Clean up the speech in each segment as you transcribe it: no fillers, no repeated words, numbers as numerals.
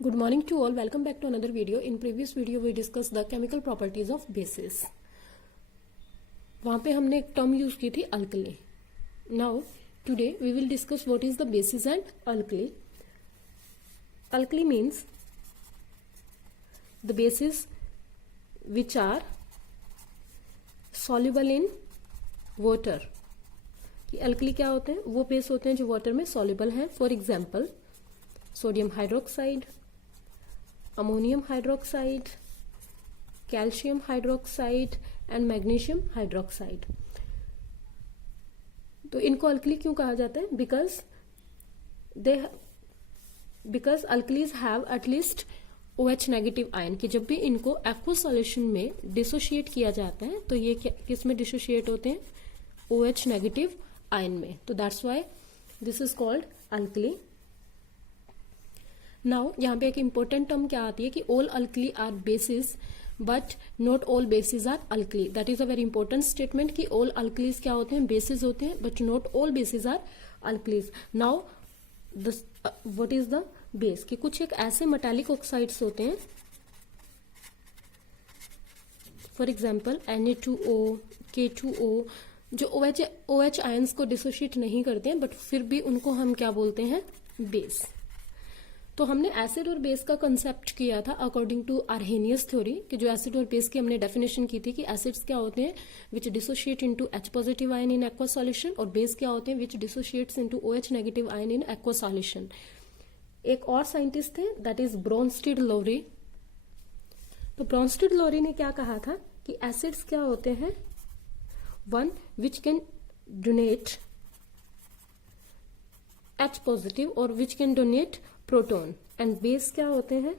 Good morning to all. Welcome back to another video. In previous video we discussed the chemical properties of bases. वहाँ पे हमने एक term use की थी alkali. Now today we will discuss what is the bases and alkali. Alkali means the bases which are soluble in water. कि alkali क्या होते हैं? वो बेस होते हैं जो वाटर में soluble हैं. For example, sodium hydroxide, ammonium hydroxide, calcium hydroxide and magnesium hydroxide. तो इनको अल्कली क्यों कहा जाता है? Because alkalis have at least OH negative ion. कि जब भी इनको एक्वस सॉल्यूशन में डिसोशिएट किया जाता है तो ये किस में डिसोशिएट होते हैं? OH नेगेटिव आयन में. तो that's why this is called alkali. Now यहाँ पे एक इंपॉर्टेंट टर्म क्या आती है कि all alkali are bases but not all bases are alkali. That is a very important statement कि ऑल अल्कलीज क्या होते हैं? बेसिस होते हैं but not all bases are alkalis. Now what is the base? कि कुछ एक ऐसे मेटालिक ऑक्साइड्स होते हैं, फॉर एग्जाम्पल Na2O, K2O, जो OH आयंस को डिसोशिएट नहीं करते हैं बट फिर भी उनको हम क्या बोलते हैं? बेस. तो हमने एसिड और बेस का कंसेप्ट किया था अकॉर्डिंग टू आर्हेनियस थ्योरी, कि जो एसिड और बेस की हमने डेफिनेशन की थी कि एसिड्स क्या होते हैं? Which dissociate into H positive ion in aqua solution, और बेस क्या होते हैं? Which dissociates into OH negative ion in aqua solution. एक और साइंटिस्ट थे, दैट इज ब्रोंस्टीड लोरी. तो ब्रोंस्टीड लोरी ने क्या कहा था कि एसिड्स क्या होते हैं? One which can donate H positive और which can donate proton. And base क्या होते हैं?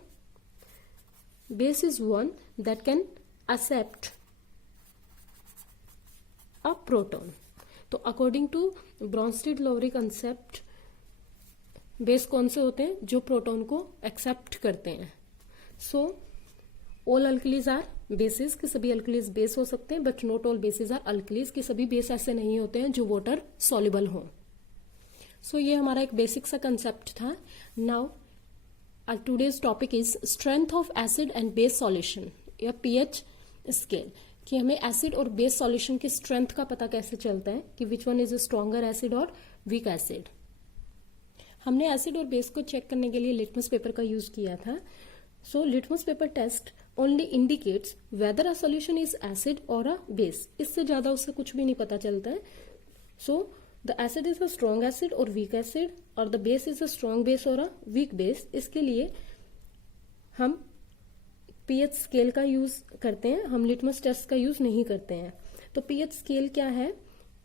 Base is one that can accept a proton. तो according to Bronsted Lowry concept, base कौन से होते हैं? जो प्रोटॉन को एक्सेप्ट करते हैं. So all alkalis are bases, कि सभी अल्कलीज बेस हो सकते हैं but not all bases are alkalis, कि सभी बेस ऐसे नहीं होते हैं जो वाटर सॉल्युबल हों. सो ये हमारा एक बेसिक सा कंसेप्ट था. Now today's topic is strength of acid and base solution या pH स्केल. कि हमें एसिड और बेस सॉल्यूशन की स्ट्रेंथ का पता कैसे चलता है कि which one is a stronger acid और वीक एसिड. हमने एसिड और बेस को चेक करने के लिए लिटमस पेपर का यूज किया था. So litmus paper test only indicates whether a solution is acid और अ बेस. इससे ज्यादा उससे कुछ भी नहीं पता चलता है. So the acid is a strong acid और वीक एसिड, और the base is a strong base और अ वीक बेस. इसके लिए हम pH स्केल का यूज करते हैं, हम लिटमस टेस्ट का यूज नहीं करते हैं. तो pH स्केल क्या है?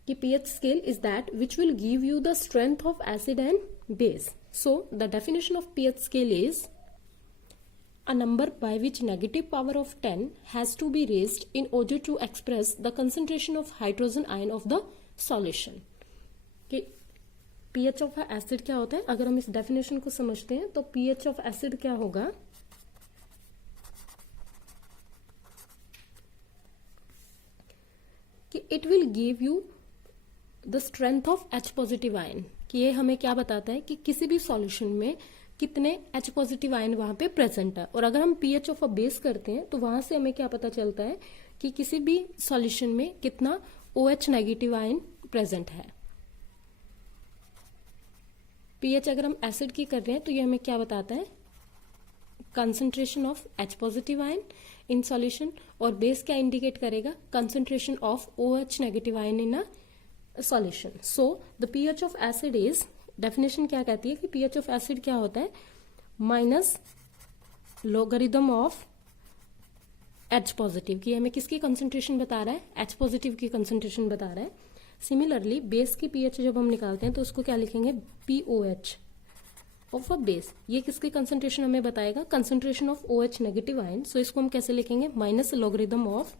कि pH scale is that which will give you the strength of acid and base. So the definition of pH scale is a number by which negative power of 10 has to be raised in order to express the concentration of hydrogen ion of the solution. कि pH of acid क्या होता है? अगर हम इस definition को समझते हैं तो pH ऑफ एसिड क्या होगा? कि it will give you the strength of H positive ion. कि ये हमें क्या बताता है कि किसी भी सॉल्यूशन में कितने H पॉजिटिव आयन वहां पे प्रेजेंट है. और अगर हम pH ऑफ अ बेस करते हैं तो वहां से हमें क्या पता चलता है कि किसी भी सॉल्यूशन में कितना OH नेगेटिव आयन प्रेजेंट है. pH अगर हम एसिड की कर रहे हैं तो ये हमें क्या बताता है? Concentration of H positive ion in solution. और बेस क्या इंडिकेट करेगा? Concentration of OH negative ion in a solution. So the pH of acid is, definition क्या कहती है कि pH ऑफ एसिड क्या होता है? Minus logarithm of H positive. की हमें किसकी कंसंट्रेशन बता रहा है? H पॉजिटिव की कंसंट्रेशन बता रहा है. सिमिलरली बेस की pH जब हम निकालते हैं तो उसको क्या लिखेंगे? POH of a base. ये किसकी कंसंट्रेशन हमें बताएगा? Concentration of OH negative ion. So इसको हम कैसे लिखेंगे? Minus logarithm of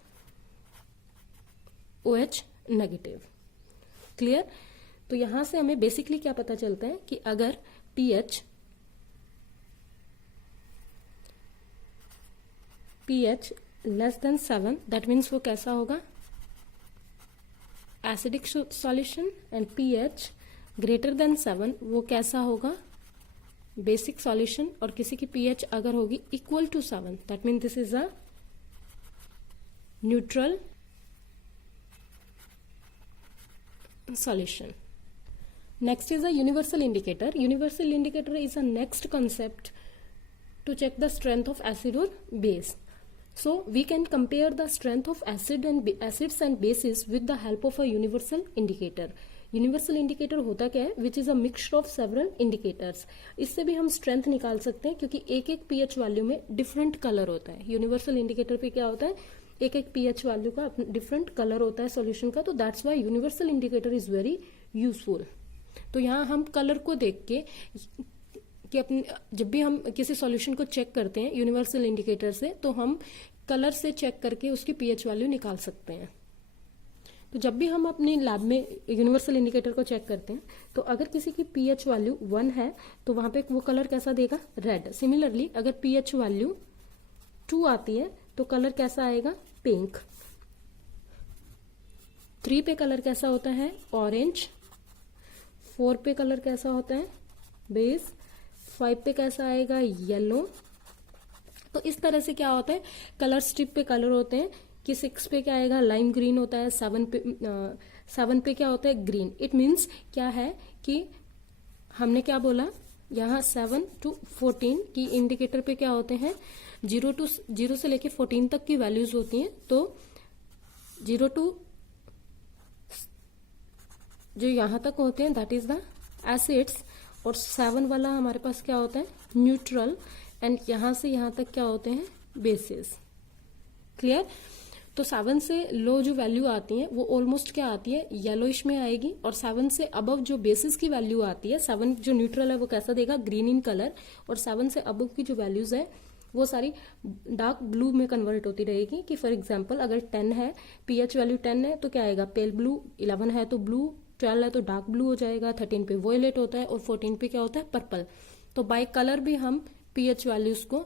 OH negative. Clear? तो यहां से हमें बेसिकली क्या पता चलता है कि अगर pH less than 7, that means वो कैसा होगा? Acidic solution. And pH greater than 7 वो कैसा होगा? बेसिक सॉल्यूशन और किसी की पीएच अगर होगी equal to 7, that mean this is a neutral solution. Next is a universal indicator. Universal indicator is a next concept to check the strength of acid or base. So we can compare the strength of acids and bases with the help of a universal indicator. Universal indicator होता क्या है? Which is a mixture of several indicators. इससे भी हम strength निकाल सकते हैं क्योंकि एक एक पीएच वैल्यू में डिफरेंट कलर होता है. यूनिवर्सल इंडिकेटर पे क्या होता है? एक एक पीएच वैल्यू का डिफरेंट कलर होता है सॉल्यूशन का. तो that's why universal indicator is very useful. तो यहाँ हम कलर को देख के कि अपने जब भी हम किसी सॉल्यूशन को चेक करते हैं यूनिवर्सल इंडिकेटर से, तो हम कलर से चेक करके उसकी पीएच वैल्यू निकाल सकते हैं. तो जब भी हम अपनी लैब में यूनिवर्सल इंडिकेटर को चेक करते हैं तो अगर किसी की पीएच वैल्यू 1 है तो वहां पे वो कलर कैसा देगा? रेड. सिमिलरली अगर पीएच वैल्यू 2 आती है तो कलर कैसा आएगा? पिंक. 3 पे कलर कैसा होता है? ऑरेंज. 4 पे कलर कैसा होता है? बेस. 5 पे कैसा आएगा? येलो. तो इस तरह से क्या होता है, कलर स्ट्रिप पे कलर होते हैं कि 6 पे क्या आएगा? लाइम ग्रीन होता है. 7 पे क्या होता है? ग्रीन. इट मीन्स क्या है कि हमने क्या बोला, यहाँ 7 to 14 की इंडिकेटर पे क्या होते हैं? 0 से लेके 14 तक की वैल्यूज होती हैं. तो 0 to जो यहां तक होते हैं दैट इज द एसिड्स, और 7 वाला हमारे पास क्या होता है? न्यूट्रल. एंड यहां से यहां तक क्या होते हैं? बेसिस. क्लियर? तो 7 से लो जो वैल्यू आती है वो ऑलमोस्ट क्या आती है? येलोइश में आएगी. और 7 से अबव जो बेसिस की वैल्यू आती है, 7 जो न्यूट्रल है वो कैसा देगा? Green in colour. और 7 से अबव की जो वैल्यूज है वो सारी डार्क ब्लू में कन्वर्ट होती रहेगी. कि फॉर एग्जांपल अगर 10 है, पीएच वैल्यू 10 है तो क्या आएगा? Pale blue. 11 है तो ब्लू. 12 है तो डार्क ब्लू हो जाएगा. 13 पे वोयलेट होता है. और 14 पे क्या होता है? पर्पल. तो बाय कलर भी हम पीएच वैल्यूज को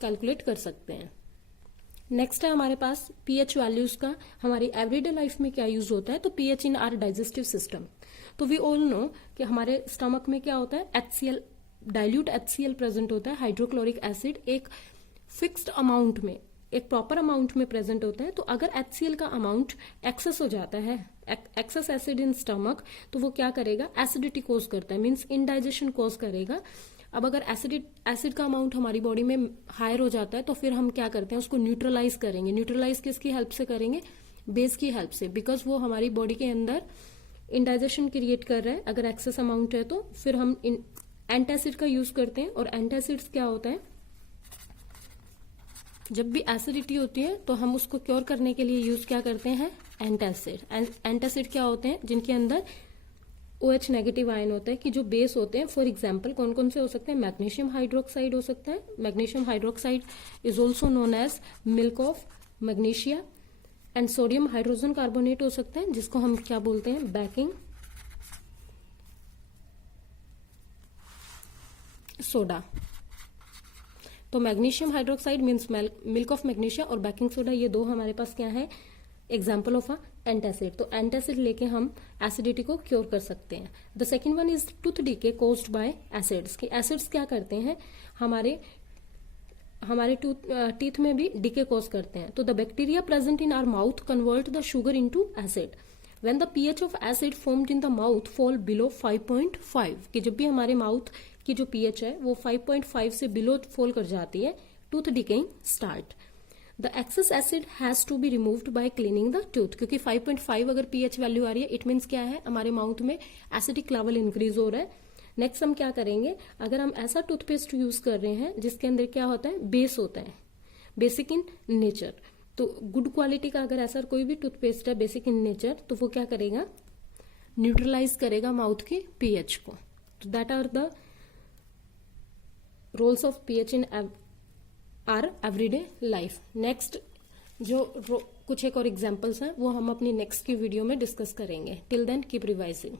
कैलकुलेट कर सकते हैं. नेक्स्ट है हमारे पास पीएच वैल्यूज का हमारी एवरीडे लाइफ में क्या यूज होता है. तो pH in our digestive system. तो वी ऑल नो कि हमारे स्टमक में क्या होता है? HCl, डाइल्यूट HCl प्रेजेंट होता है. हाइड्रोक्लोरिक एसिड एक फिक्स्ड अमाउंट में, एक प्रॉपर अमाउंट में प्रेजेंट होता है. तो अगर HCl का अमाउंट एक्सेस हो जाता है, एक्सेस एसिड इन स्टमक, तो वो क्या करेगा? एसिडिटी कोज करता है, मीन्स इनडाइजेशन कोज करेगा. अब अगर एसिड का अमाउंट हमारी बॉडी में हायर हो जाता है तो फिर हम क्या करते हैं? उसको न्यूट्रलाइज करेंगे. न्यूट्रलाइज किसकी हेल्प से करेंगे? बेस की हेल्प से. बिकॉज वो हमारी बॉडी के अंदर इनडाइजेशन क्रिएट कर रहा है अगर एक्सेस अमाउंट है. तो फिर हम एंटासिड का यूज करते हैं. और एंटासिड्स क्या होता है? जब भी एसिडिटी होती है तो हम उसको क्योर करने के लिए यूज क्या करते हैं? एंटासिड. एंटासिड क्या होते हैं? जिनके अंदर OH नेगेटिव आयन होता है. कि जो बेस होते हैं, फॉर एग्जांपल कौन कौन से हो सकते हैं? मैग्नीशियम हाइड्रोक्साइड हो सकता है. Magnesium hydroxide is also known as milk of magnesia. And sodium hydrogen carbonate हो सकता है जिसको हम क्या बोलते हैं? Baking soda. तो magnesium hydroxide means milk of magnesia, और बेकिंग सोडा, ये दो हमारे पास क्या है? Example of a antacid. तो एंटासिड लेके हम एसिडिटी को क्योर कर सकते हैं. The second one is tooth decay caused by acids. कि एसिड्स क्या करते हैं? हमारे टीथ में भी डीके कॉज करते हैं. तो the bacteria present in our mouth convert the sugar into acid. When the pH of acid formed in the mouth fall below 5.5. कि जब भी हमारे माउथ की जो पीएच है वो 5.5 से बिलो फॉल कर जाती है, tooth decaying start. The excess acid has to be removed by cleaning the tooth. क्योंकि 5.5 अगर पीएच वैल्यू आ रही है, इट मीन्स क्या है? हमारे माउथ में एसिडिक लेवल इंक्रीज हो रहा है. नेक्स्ट हम क्या करेंगे? अगर हम ऐसा टूथपेस्ट यूज कर रहे हैं जिसके अंदर क्या होता है? बेस होता है, बेसिक इन नेचर. तो गुड क्वालिटी का अगर ऐसा कोई भी टूथपेस्ट है बेसिक इन नेचर, तो वो क्या करेगा? न्यूट्रलाइज करेगा माउथ की पीएच को. तो that are the roles of pH in our everyday life. Next जो कुछ एक और एग्जाम्पल्स हैं वो हम अपनी नेक्स्ट की वीडियो में डिस्कस करेंगे. Till then keep revising.